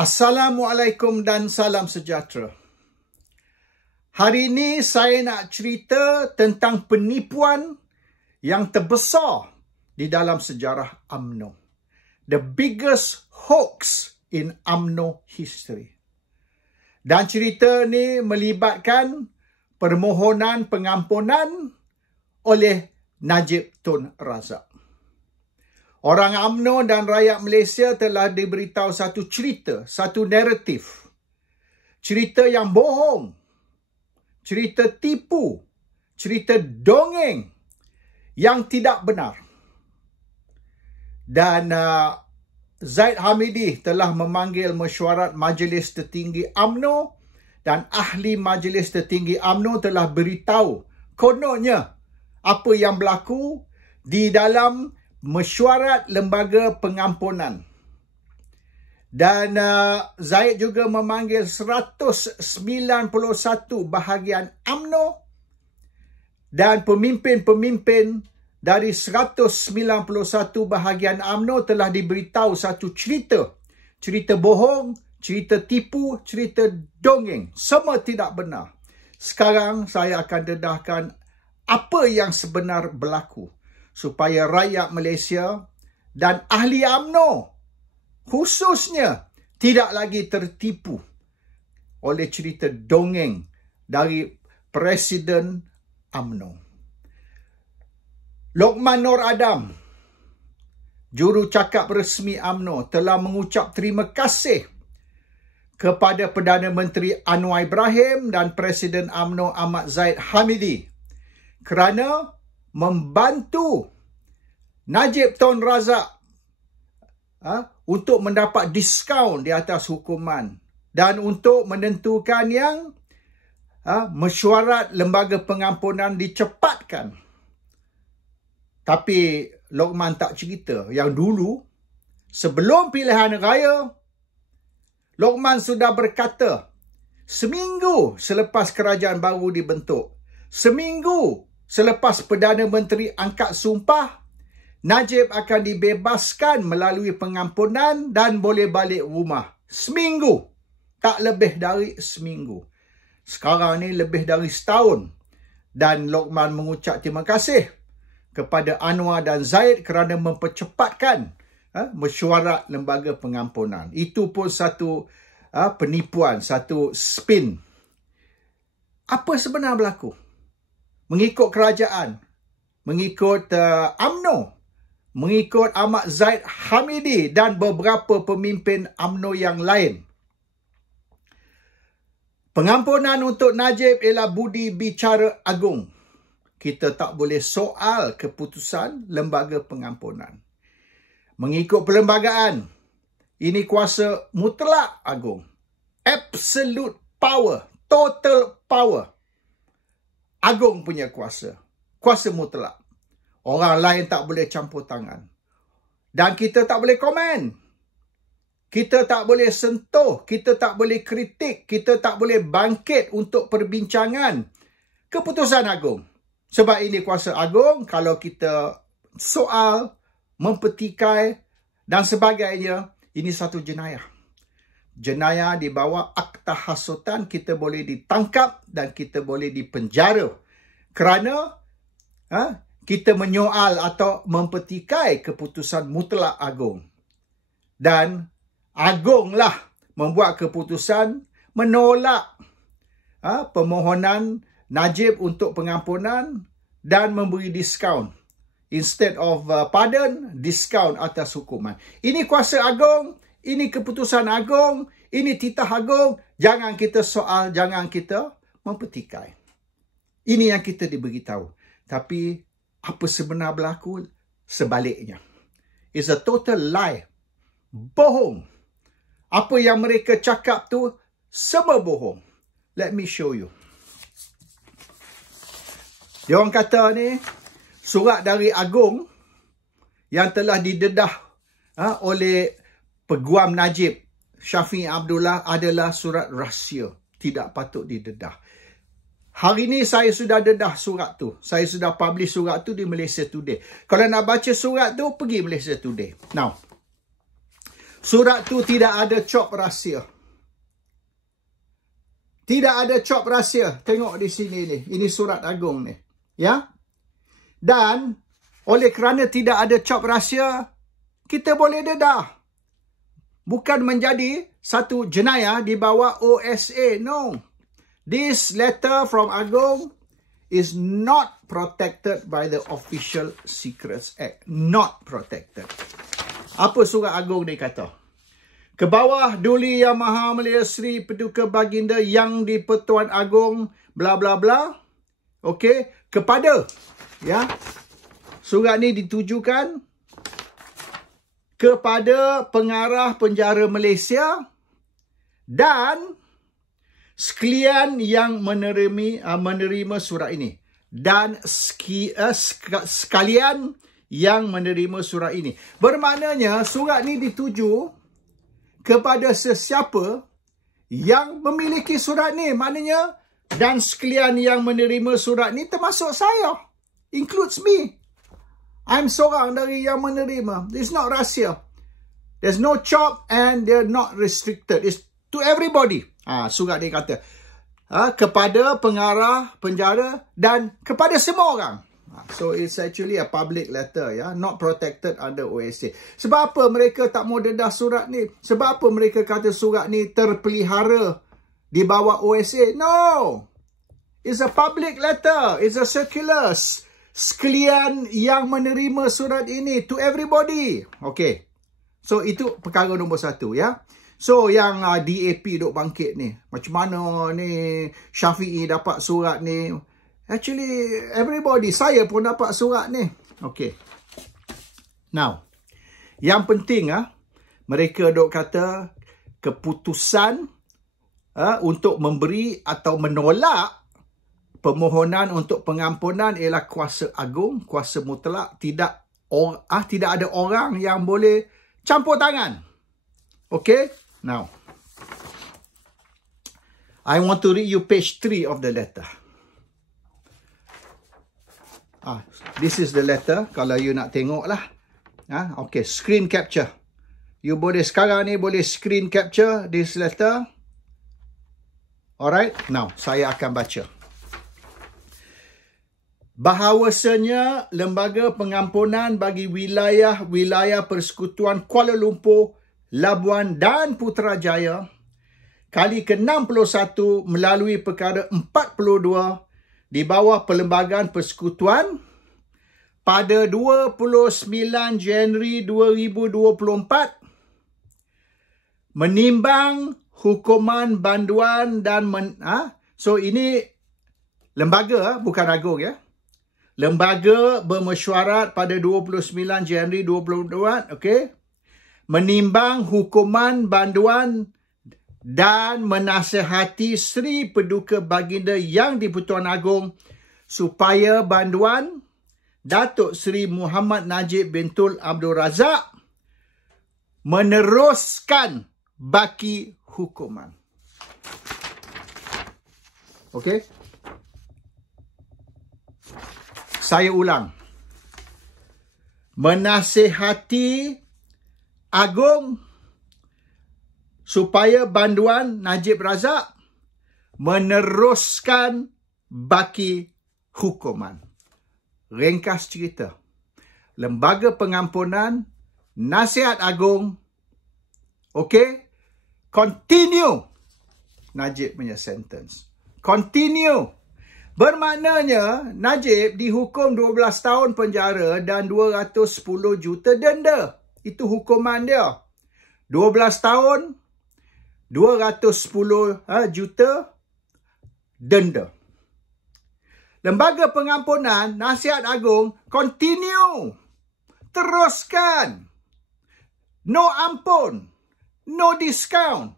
Assalamualaikum dan salam sejahtera. Hari ini saya nak cerita tentang penipuan yang terbesar di dalam sejarah UMNO. The biggest hoax in UMNO history. Dan cerita ni melibatkan permohonan pengampunan oleh Najib Tun Razak. Orang UMNO dan rakyat Malaysia telah diberitahu satu cerita, satu naratif. Cerita yang bohong, cerita tipu, cerita dongeng yang tidak benar. Dan Zaid Hamidi telah memanggil mesyuarat Majlis Tertinggi UMNO dan ahli Majlis Tertinggi UMNO telah beritahu kononnya apa yang berlaku di dalam mesyuarat lembaga pengampunan. Dan Zaid juga memanggil 191 bahagian UMNO dan pemimpin-pemimpin dari 191 bahagian UMNO telah diberitahu satu cerita. Cerita bohong, cerita tipu, cerita dongeng. Semua tidak benar. Sekarang saya akan dedahkan apa yang sebenar berlaku, supaya rakyat Malaysia dan ahli UMNO khususnya tidak lagi tertipu oleh cerita dongeng dari Presiden UMNO. Lokman Nur Adam, jurucakap resmi UMNO, telah mengucap terima kasih kepada Perdana Menteri Anwar Ibrahim dan Presiden UMNO Ahmad Zaid Hamidi kerana membantu Najib Tun Razak untuk mendapat diskaun di atas hukuman dan untuk menentukan yang mesyuarat lembaga pengampunan dicepatkan. Tapi Lokman tak cerita yang dulu, sebelum pilihan raya, Lokman sudah berkata seminggu selepas kerajaan baru dibentuk, seminggu selepas Perdana Menteri angkat sumpah, Najib akan dibebaskan melalui pengampunan dan boleh balik rumah. Seminggu. Tak lebih dari seminggu. Sekarang ni lebih dari setahun. Dan Lokman mengucap terima kasih kepada Anwar dan Zaid kerana mempercepatkan mesyuarat lembaga pengampunan. Itu pun satu penipuan, satu spin. Apa sebenar berlaku? Mengikut kerajaan, mengikut UMNO, mengikut Ahmad Zaid Hamidi dan beberapa pemimpin UMNO yang lain. Pengampunan untuk Najib ialah budi bicara agung. Kita tak boleh soal keputusan lembaga pengampunan. Mengikut perlembagaan, ini kuasa mutlak agung. Absolute power, total power. Agung punya kuasa. Kuasa mutlak. Orang lain tak boleh campur tangan. Dan kita tak boleh komen. Kita tak boleh sentuh. Kita tak boleh kritik. Kita tak boleh bangkit untuk perbincangan keputusan agung. Sebab ini kuasa agung. Kalau kita soal, mempetikai dan sebagainya, ini satu jenayah. Jenayah di bawah Akta Hasutan, kita boleh ditangkap dan kita boleh dipenjara kerana kita menyoal atau mempetikai keputusan mutlak agung. Dan agunglah membuat keputusan menolak permohonan Najib untuk pengampunan dan memberi diskaun. Instead of pardon, diskaun atas hukuman. Ini kuasa agung. Ini keputusan agung, ini titah agung. Jangan kita soal, jangan kita mempetikai. Ini yang kita diberitahu. Tapi apa sebenar berlaku? Sebaliknya. It's a total lie. Bohong. Apa yang mereka cakap tu semua bohong. Let me show you. Dia orang kata ni, surat dari agung yang telah didedah oleh Peguam Najib Syafiq Abdullah adalah surat rahsia. Tidak patut didedah. Hari ini saya sudah dedah surat tu. Saya sudah publish surat tu di Malaysia Today. Kalau nak baca surat tu, pergi Malaysia Today. Now, Surat tu tidak ada cop rahsia. Tidak ada cop rahsia. Tengok di sini ni. Ini surat agung ni. Ya. Dan oleh kerana tidak ada cop rahsia, kita boleh dedah. Bukan menjadi satu jenayah di bawah OSA. No. This letter from Agong is not protected by the Official Secrets Act. Not protected. Apa surat agung ni kata? Ke bawah Duli Yang Maha Mulia Sri Paduka Baginda Yang di-Pertuan Agong bla bla bla. Okey, kepada ya. Surat ni ditujukan kepada pengarah penjara Malaysia dan sekalian yang menerima surat ini. Dan sekalian yang menerima surat ini. Bermaknanya surat ni dituju kepada sesiapa yang memiliki surat ni. Maknanya dan sekalian yang menerima surat ni termasuk saya. Includes me. I'm seorang dari yang menerima. It's not rahsia. There's no chop and they're not restricted. It's to everybody. Surat dia kata kepada pengarah penjara dan kepada semua orang. So it's actually a public letter, ya, not protected under OSA. Sebab apa mereka tak mau dedah surat ni? Sebab apa mereka kata surat ni terpelihara di bawah OSA? No. It's a public letter. It's a circular. Sekalian yang menerima surat ini to everybody. Okay. So itu perkara nombor satu, ya. So yang DAP duk bangkit ni, macam mana ni Syafiee dapat surat ni? Actually, everybody, saya pun dapat surat ni. Okay. Now, yang penting, mereka duk kata keputusan untuk memberi atau menolak permohonan untuk pengampunan ialah kuasa agung, kuasa mutlak. Tidak ada orang yang boleh campur tangan. Okay? Now, I want to read you page 3 of the letter. This is the letter. Kalau you nak tengok lah. Okay, screen capture. You boleh sekarang ni boleh screen capture this letter. Alright, now saya akan baca. Bahawasanya Lembaga Pengampunan bagi wilayah-wilayah Persekutuan Kuala Lumpur, Labuan dan Putrajaya kali ke-61 melalui perkara 42 di bawah Perlembagaan Persekutuan pada 29 Januari 2024 menimbang hukuman banduan dan so ini lembaga, bukan agung, ya. Lembaga bermesyuarat pada 29 Januari 2024, okey, menimbang hukuman banduan dan menasihati Sri Paduka Baginda Yang di-Pertuan Agong supaya banduan Datuk Seri Muhammad Najib bin Tun Abdul Razak meneruskan baki hukuman. Okey? Saya ulang. Menasihati Agong supaya banduan Najib Razak meneruskan baki hukuman. Ringkas cerita. Lembaga Pengampunan, Nasihat Agong, okey, continue Najib punya sentence. Continue. Bermaknanya Najib dihukum 12 tahun penjara dan 210 juta denda. Itu hukuman dia. 12 tahun, 210 juta denda. Lembaga Pengampunan, Nasihat Agong, continue. Teruskan. No ampun. No discount.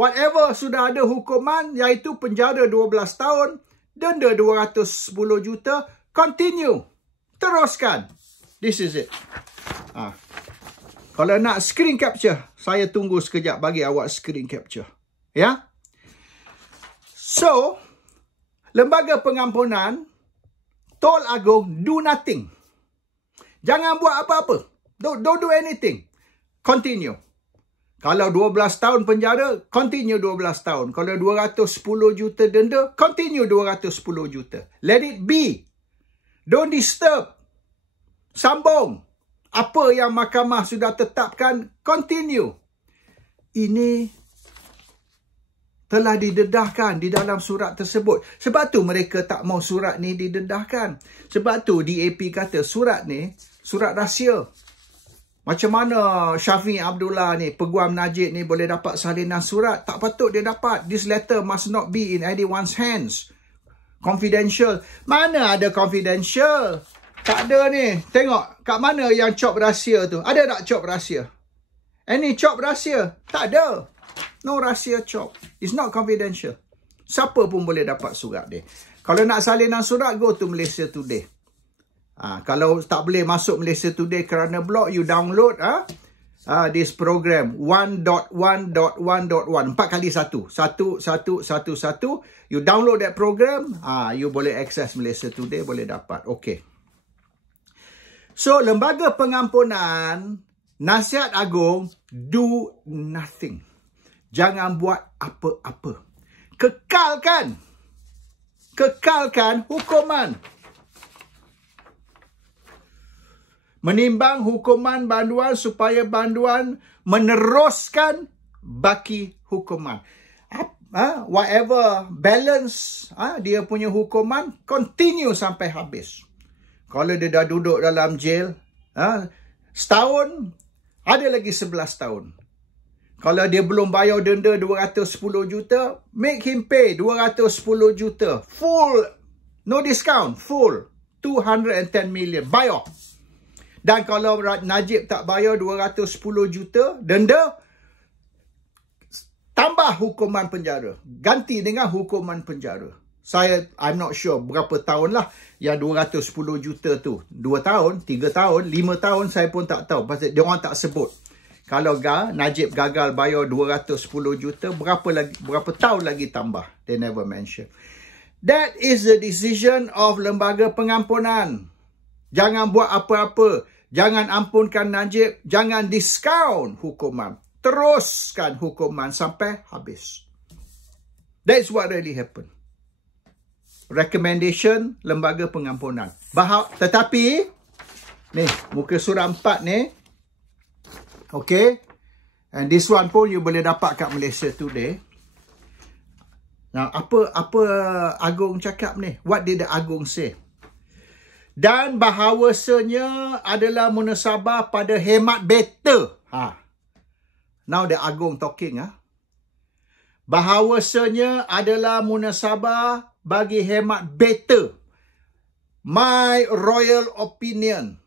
Whatever sudah ada hukuman, iaitu penjara 12 tahun, denda 210 juta, continue. Teruskan. This is it. Kalau nak screen capture, saya tunggu sekejap bagi awak screen capture. Ya? So, Lembaga Pengampunan, Tol Agong, do nothing. Jangan buat apa-apa. Don't do anything. continue. Kalau 12 tahun penjara, continue 12 tahun. Kalau 210 juta denda, continue 210 juta. Let it be. Don't disturb. Sambung. Apa yang mahkamah sudah tetapkan, continue. Ini telah didedahkan di dalam surat tersebut. Sebab tu mereka tak mau surat ni didedahkan. Sebab tu DAP kata surat ni, surat rahsia. Macam mana Syafiq Abdullah ni, Peguam Najib ni boleh dapat salinan surat? Tak patut dia dapat. This letter must not be in anyone's hands. Confidential. Mana ada confidential? Tak ada ni. Tengok kat mana yang cop rahsia tu. Ada tak cop rahsia? Any cop rahsia? Tak ada. No rahsia cop. It's not confidential. Siapa pun boleh dapat surat dia. Kalau nak salinan surat, go to Malaysia Today. Kalau tak boleh masuk Malaysia Today kerana blok, you download this program 1.1.1.1 4 kali 1 1111. You download that program, you boleh access Malaysia Today, boleh dapat. Okay. So, Lembaga Pengampunan, Nasihat Agung, do nothing. Jangan buat apa-apa. Kekalkan hukuman. Menimbang hukuman banduan supaya banduan meneruskan baki hukuman. Whatever balance dia punya hukuman, continue sampai habis. Kalau dia dah duduk dalam jail setahun, ada lagi 11 tahun. Kalau dia belum bayar denda 210 juta, make him pay 210 juta. Full, no discount, full. 210 million, bayar. Dan kalau Najib tak bayar 210 juta denda, tambah hukuman penjara. Ganti dengan hukuman penjara. I'm not sure berapa tahun lah yang 210 juta tu. 2 tahun, 3 tahun, 5 tahun, saya pun tak tahu. Pasal dia orang tak sebut. Kalau Najib gagal bayar 210 juta, berapa tahun lagi tambah? They never mention. That is the decision of Lembaga Pengampunan. Jangan buat apa-apa. Jangan ampunkan Najib. Jangan discount hukuman. Teruskan hukuman sampai habis. That's what really happened. Recommendation Lembaga Pengampunan. Tetapi, ni, muka surah 4 ni. Okay. And this one pun you boleh dapat kat Malaysia Today. Now, apa Agung cakap ni? What did the Agung say? Dan bahawasanya adalah munasabah pada hemat better. Now the Agung talking. Bahawasanya adalah munasabah bagi hemat better. My royal opinion.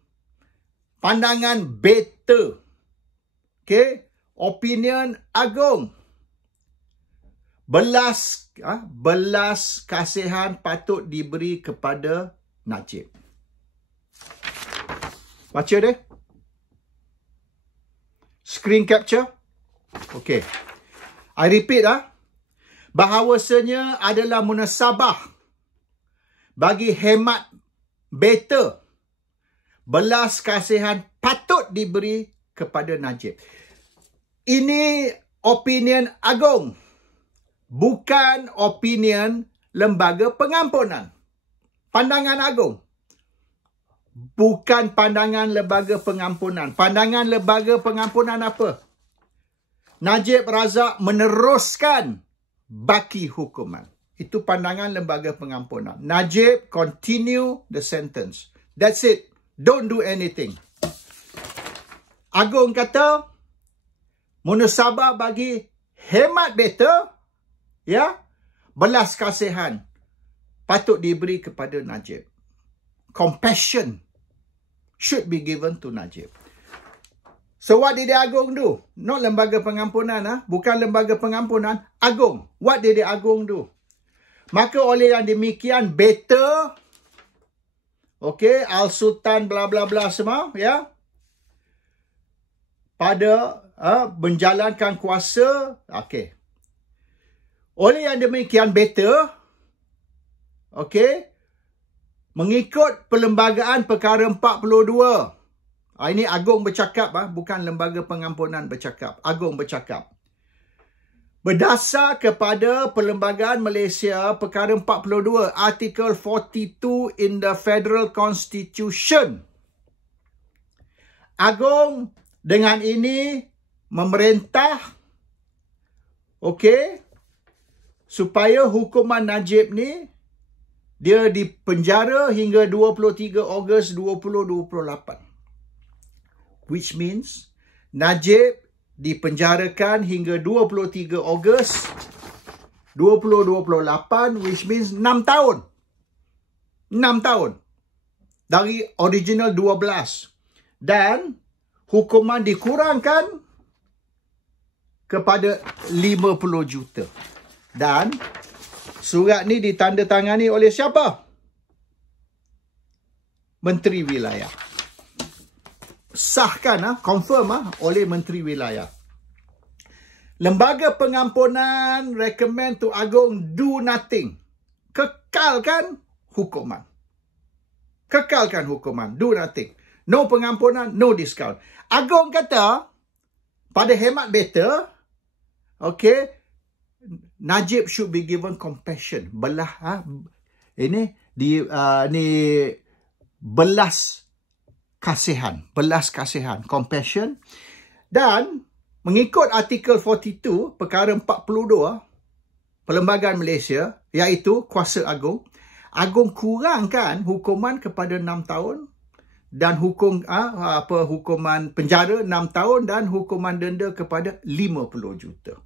Pandangan better. Okay. Opinion Agung. Belas kasihan patut diberi kepada Najib. Baca deh. Screen capture. Okay. I repeat bahawasanya adalah munasabah bagi hemat better. Belas kasihan patut diberi kepada Najib. Ini opinion Agung. Bukan opinion Lembaga Pengampunan. Pandangan Agung. Bukan pandangan Lembaga Pengampunan. Pandangan Lembaga Pengampunan apa? Najib Razak meneruskan baki hukuman. Itu pandangan Lembaga Pengampunan. Najib continue the sentence. That's it. Don't do anything. Agung kata, munasabah bagi hemat better, belas kasihan patut diberi kepada Najib. Compassion should be given to Najib. So what did the Agung do? Not Lembaga Pengampunan. Bukan Lembaga Pengampunan. Agung. What did the Agung do? Maka oleh yang demikian better. Okay. Al-Sultan bla bla bla semua. Pada menjalankan kuasa. Okay. Oleh yang demikian better. Okay. Mengikut Perlembagaan Perkara 42. Ini Agong bercakap, bukan Lembaga Pengampunan bercakap. Agong bercakap. Berdasar kepada Perlembagaan Malaysia, Perkara 42, Artikel 42 in the Federal Constitution. Agong dengan ini memerintah, okey, supaya hukuman Najib ni dia dipenjara hingga 23 Ogos 2028. Which means Najib dipenjarakan hingga 23 Ogos 2028, which means 6 tahun. 6 tahun. Dari original 12. Dan hukuman dikurangkan kepada 50 juta. Dan surat ni ditandatangani oleh siapa? Menteri Wilayah. Sahkan, confirm oleh Menteri Wilayah. Lembaga Pengampunan recommend to Agong do nothing. Kekalkan hukuman. Kekalkan hukuman. Do nothing. No pengampunan, no discount. Agong kata, pada hemat better, okay, Najib should be given compassion. Belah, ini belas kasihan, compassion. Dan mengikut artikel 42, perkara 42, Perlembagaan Malaysia, iaitu kuasa Agong, Agong kurangkan hukuman kepada 6 tahun dan hukuman penjara 6 tahun dan hukuman denda kepada 50 juta.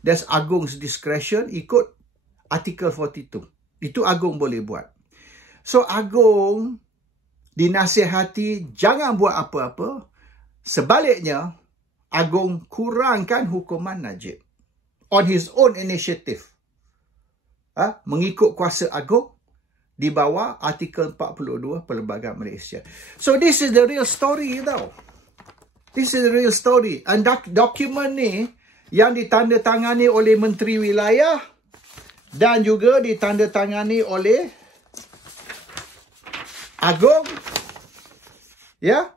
That's Agong's discretion ikut artikel 42. Itu Agong boleh buat. So Agong dinasihati jangan buat apa-apa. Sebaliknya, Agong kurangkan hukuman Najib. On his own initiative. Mengikut kuasa Agong di bawah artikel 42 Perlembagaan Malaysia. So this is the real story tau. This is the real story. And dokumen ni yang ditandatangani oleh Menteri Wilayah dan juga ditandatangani oleh Agong, ya,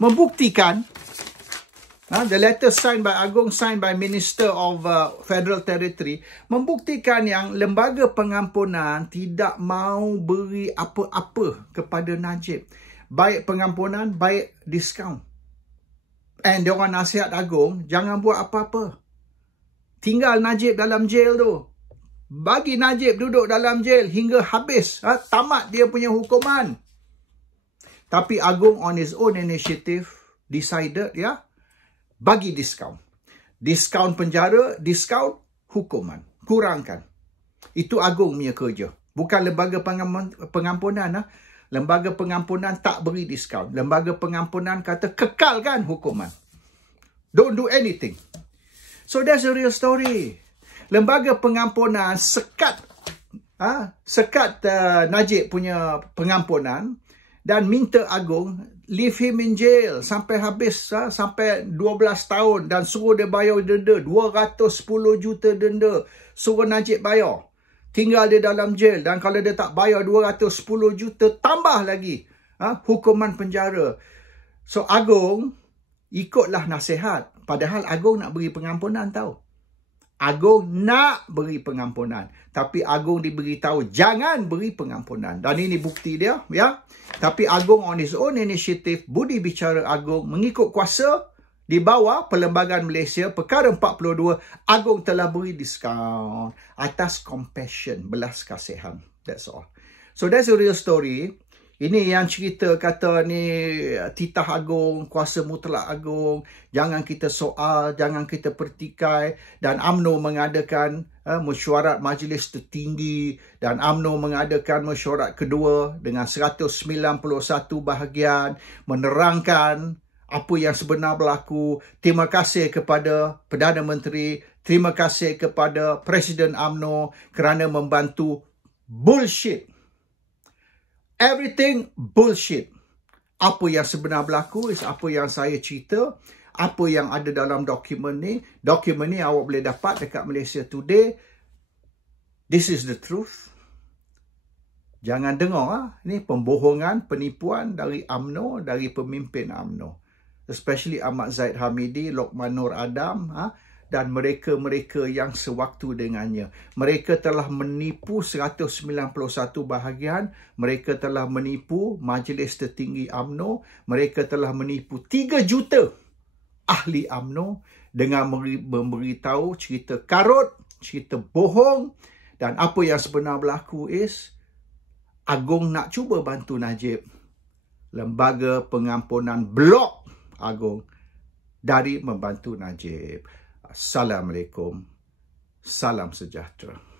membuktikan, the letter signed by Agong, signed by Minister of Federal Territory, membuktikan yang Lembaga Pengampunan tidak mau beri apa-apa kepada Najib. Baik pengampunan, baik diskaun. And diorang nasihat Agong, jangan buat apa-apa. Tinggal Najib dalam jail tu. Bagi Najib duduk dalam jail hingga habis, tamat dia punya hukuman. Tapi Agong on his own initiative decided, ya, bagi diskaun. Diskaun penjara, diskaun hukuman. Kurangkan. Itu Agong punya kerja. Bukan Lembaga Pengampunan. Lembaga Pengampunan tak beri diskaun. Lembaga Pengampunan kata kekalkan hukuman. Don't do anything. So that's the real story. Lembaga Pengampunan sekat Najib punya pengampunan dan minta Agong leave him in jail sampai habis, sampai 12 tahun dan suruh dia bayar denda 210 juta denda, suruh Najib bayar. Tinggal dia dalam jail dan kalau dia tak bayar 210 juta tambah lagi hukuman penjara. So Agong ikutlah nasihat, padahal Agong nak beri pengampunan tau. Agong nak beri pengampunan. Tapi Agong diberitahu jangan beri pengampunan. Dan ini bukti dia, ya. Tapi Agong on his own initiative, budi bicara Agong mengikut kuasa di bawah Perlembagaan Malaysia, Perkara 42, Agong telah beri diskaun atas compassion, belas kasihan. That's all. So that's the real story. Ini yang cerita kata ni titah Agong, kuasa mutlak Agong, jangan kita soal, jangan kita pertikai. Dan UMNO mengadakan mesyuarat majlis tertinggi dan UMNO mengadakan mesyuarat kedua dengan 191 bahagian menerangkan apa yang sebenar berlaku. Terima kasih kepada Perdana Menteri, terima kasih kepada Presiden UMNO kerana membantu. Bullshit. Everything bullshit. Apa yang sebenar berlaku is apa yang saya cerita. Apa yang ada dalam dokumen ni. Dokumen ni awak boleh dapat dekat Malaysia Today. This is the truth. Jangan dengar ini pembohongan, penipuan dari UMNO, dari pemimpin UMNO. Especially Ahmad Zaid Hamidi, Lokman Nur Adam dan mereka-mereka yang sewaktu dengannya. Mereka telah menipu 191 bahagian. Mereka telah menipu Majlis Tertinggi UMNO. Mereka telah menipu 3 juta ahli UMNO dengan memberitahu cerita karut, cerita bohong. Dan apa yang sebenar berlaku is Agong nak cuba bantu Najib. Lembaga pengampunan blok Agong dari membantu Najib. Assalamualaikum. Salam sejahtera.